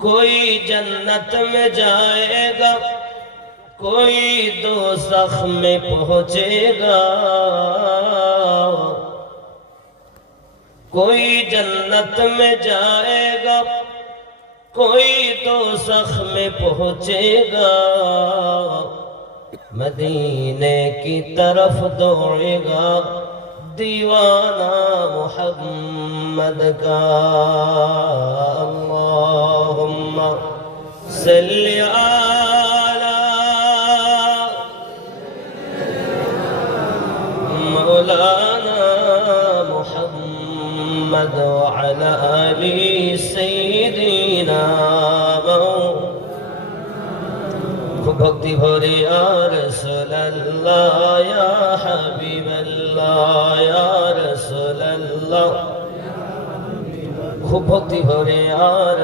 کوئی جنت میں جائے گا، کوئی دوزخ میں پہنچے گا، کوئی جنت میں جائے گا، کوئی دوزخ میں پہنچے گا، مدینے کی طرف دوڑے گا دیوانہ محمد کا۔ اللہم صلی علی مولانا محمد وعلی آل سیدنا بھکتی بھرے یا رسول اللہ یا حبیب اللہ یا رسول اللہ، بھکتی بھرے یا